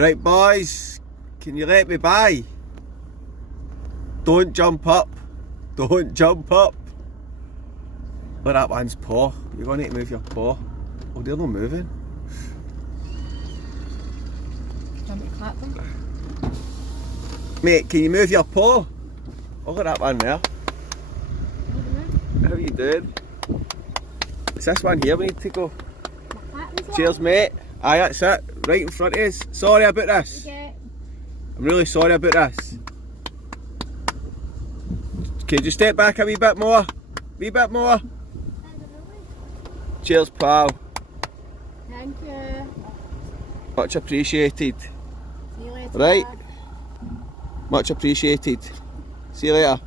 Right boys, can you let me by? Don't jump up. Don't jump up. Look at that one's paw. You're going to need to move your paw. Oh, they're not moving. Do you want me to clap them? Mate, can you move your paw? Oh, look at that one there. How are you doing? It's this one here we need to go. Cheers, mate. Aye, that's it. Right in front of us. Sorry about this. Okay. I'm really sorry about this. Can you step back a wee bit more? Wee bit more? Cheers, pal. Thank you. Much appreciated. See you later. Right. Much appreciated. See you later.